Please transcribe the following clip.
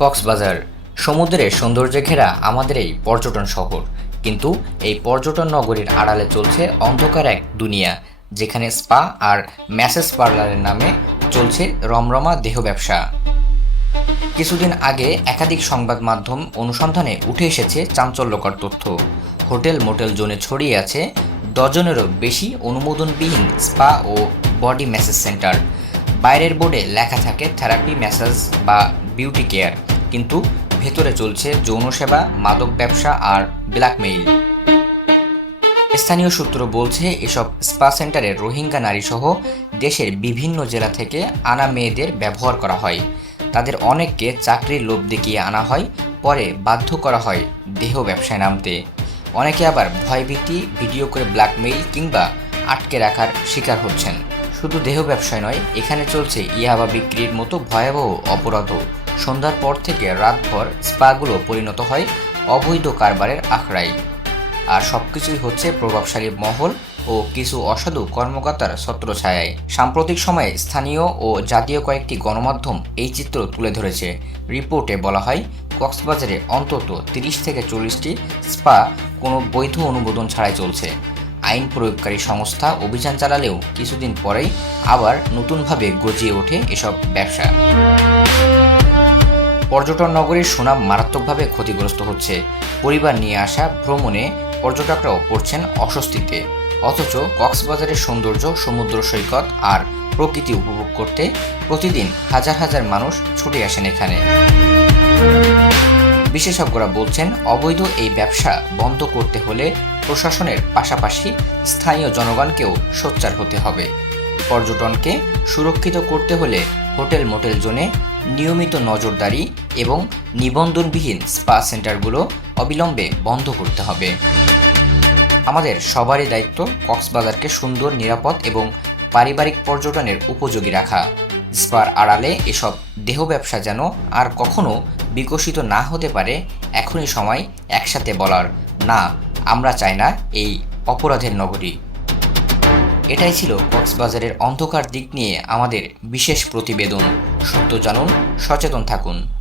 কক্সবাজার। সমুদ্রের সৌন্দর্যে ঘেরা আমাদের এই পর্যটন শহর। কিন্তু এই পর্যটন নগরীর আড়ালে চলছে অন্ধকার এক দুনিয়া, যেখানে স্পা আর ম্যাসেজ পার্লারের নামে চলছে রমরমা দেহ ব্যবসা। কিছুদিন আগে একাধিক সংবাদ মাধ্যম অনুসন্ধানে উঠে এসেছে চাঞ্চল্যকর তথ্য। হোটেল মোটেল জোনে ছড়িয়ে আছে ডজনেরও বেশি অনুমোদনবিহীন স্পা ও বডি ম্যাসেজ সেন্টার। বাইরের বোর্ডে লেখা থাকে থেরাপি ম্যাসাজ বা বিউটি কেয়ার কিন্তু ভেতরে চলছে যৌন সেবা, মাদক ব্যবসা আর ব্ল্যাকমেইল স্থানীয় সূত্র বলছে, এসব স্পা সেন্টারে রোহিঙ্গা নারীসহ দেশের বিভিন্ন জেলা থেকে আনা মেয়েদের ব্যবহার করা হয়। তাদের অনেককে চাকরির লোভ দেখিয়ে আনা হয়, পরে বাধ্য করা হয় দেহ ব্যবসায় নামতে। অনেকে আবার ভয়ভীতি, ভিডিও করে ব্ল্যাকমেইল কিংবা আটকে রাখার শিকার হচ্ছেন। শুধু দেহ ব্যবসায় নয়, এখানে চলছে ইয়াবা বিক্রির মতো ভয়াবহ অপরাধও। সন্ধ্যার পর থেকে রাতভর স্পাগুলো পরিণত হয় অবৈধ কারবারের আখড়ায়। আর সবকিছুই হচ্ছে প্রভাবশালী মহল ও কিছু অসাধু কর্মকর্তার ছত্রছায়ায় সাম্প্রতিক সময়ে স্থানীয় ও জাতীয় কয়েকটি গণমাধ্যম এই চিত্র তুলে ধরেছে। রিপোর্টে বলা হয়, কক্সবাজারে অন্তত তিরিশ থেকে চল্লিশটি স্পা কোনো বৈধ অনুমোদন ছাড়াই চলছে। আইন প্রয়োগকারী সংস্থা অভিযান চালালেও কিছুদিন পরেই আবার নতুনভাবে গজিয়ে ওঠে এসব ব্যবসা। পর্যটন নগরীর সুনাম মারাত্মকভাবে ক্ষতিগ্রস্ত হচ্ছে। পরিবার নিয়ে আসা ভ্রমণে পর্যটকরাও পড়ছেন অস্বস্তিতে। অথচ কক্সবাজারের সৌন্দর্য, সমুদ্র সৈকত আর প্রকৃতি উপভোগ করতে প্রতিদিন হাজার হাজার মানুষ ছুটে আসেন এখানে। বিশেষজ্ঞরা বলছেন, অবৈধ এই ব্যবসা বন্ধ করতে হলে প্রশাসনের পাশাপাশি স্থানীয় জনগণকেও সোচ্চার হতে হবে। পর্যটনকে সুরক্ষিত করতে হলে হোটেল মোটেল জোনে নিয়মিত নজরদারি এবং নিবন্ধনবিহীন স্পা সেন্টারগুলো অবিলম্বে বন্ধ করতে হবে। আমাদের সবারই দায়িত্ব কক্সবাজারকে সুন্দর, নিরাপদ এবং পারিবারিক পর্যটনের উপযোগী রাখা। স্পার আড়ালে এসব দেহ ব্যবসা যেন আর কখনো বিকশিত না হতে পারে, এখনই সময় একসাথে বলার। না, আমরা চাই না এই অপরাধের নগরী। এটাই ছিল কক্সবাজারের অন্ধকার দিক নিয়ে আমাদের বিশেষ প্রতিবেদন। সত্য জানুন, সচেতন থাকুন।